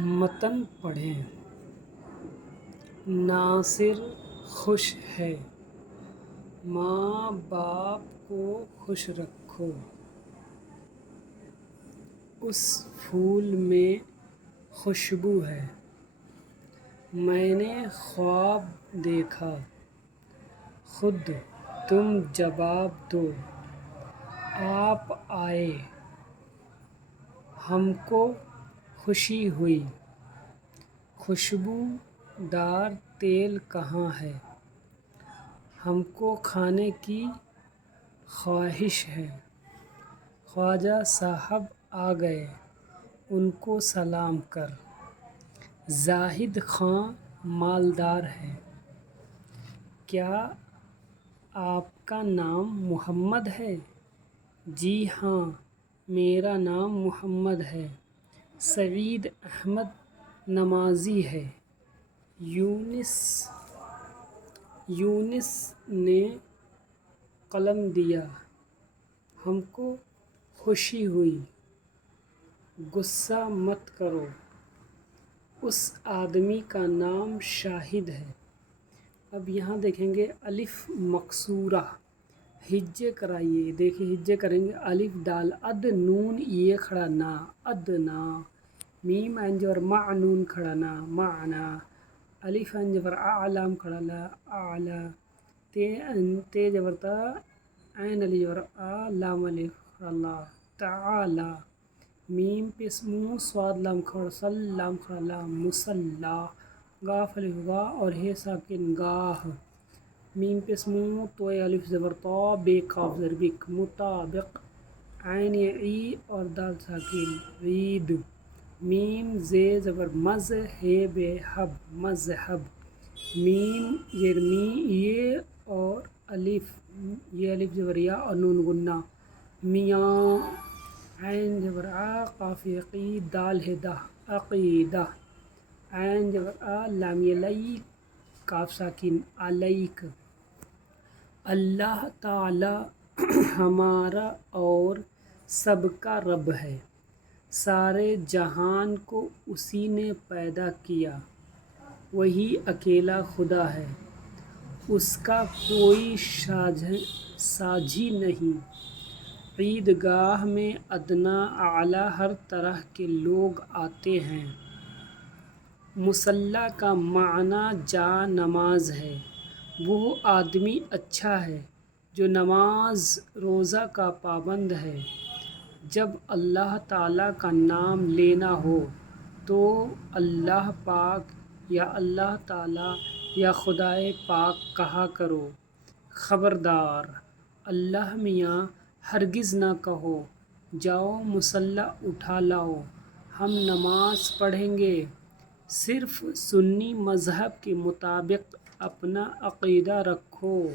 متن پڑھیں۔ ناصر خوش ہے، ماں باپ کو خوش رکھو۔ اس پھول میں خوشبو ہے، میں نے خواب دیکھا۔ خود تم جواب دو، آپ آئے، ہم کو خوشی ہوئی۔ خوشبو دار تیل کہاں ہے، ہم کو کھانے کی خواہش ہے۔ خواجہ صاحب آ گئے، ان کو سلام کر۔ زاہد خاں مالدار ہے، کیا آپ کا نام محمد ہے؟ جی ہاں، میرا نام محمد ہے۔ سعید احمد نمازی ہے۔ یونس نے قلم دیا، ہم کو خوشی ہوئی۔ غصہ مت کرو، اس آدمی کا نام شاہد ہے۔ اب یہاں دیکھیں گے الف مکسورہ، ہجے کرائیے، دیکھیں ہجے کریں گے۔ الف دال اد، نون یہ کھڑا نا، ادنا۔ میم عین زبر مع، نون کھڑا نا، معنا۔ الف عین زبر اع، لام کھڑا لا، اعلی۔ تے زبر تا، عین علی زبر آ، لام الف کھڑا لا، تعالی۔ میم پیش مو، صاد لام کھڑا سل، لام کھڑا لا، مصلی۔ قاف الف گا اور ہے ساکن گاہ۔ میم پیش مو، تو الف زبر طا، بے قاف زبر بک، مطابق۔ عین عی اور دال ساکن، عید۔ میم زے زبر مز، ہے بے حب، مذہب۔ میم زیر می یہ اور الف، یہ الف زبر یا اور نون غنہ، میاں۔ عین زبر آ، قاف یقی، دال ہے دہ، عقیدہ۔ عین زبر آ، لام یہ لئی، کاف ساکن، علیک۔ اللہ تعالی ہمارا اور سب کا رب ہے، سارے جہان کو اسی نے پیدا کیا، وہی اکیلا خدا ہے، اس کا کوئی ساجھی نہیں۔ عیدگاہ میں ادنا اعلیٰ ہر طرح کے لوگ آتے ہیں۔ مصلی کا معنی جا نماز ہے۔ وہ آدمی اچھا ہے جو نماز روزہ کا پابند ہے۔ جب اللہ تعالیٰ کا نام لینا ہو تو اللہ پاک یا اللہ تعالیٰ یا خدائے پاک کہا کرو۔ خبردار، اللہ میاں ہرگز نہ کہو، جاؤ مصلی اٹھا لاؤ، ہم نماز پڑھیں گے۔ صرف سنی مذہب کے مطابق اپنا عقیدہ رکھو۔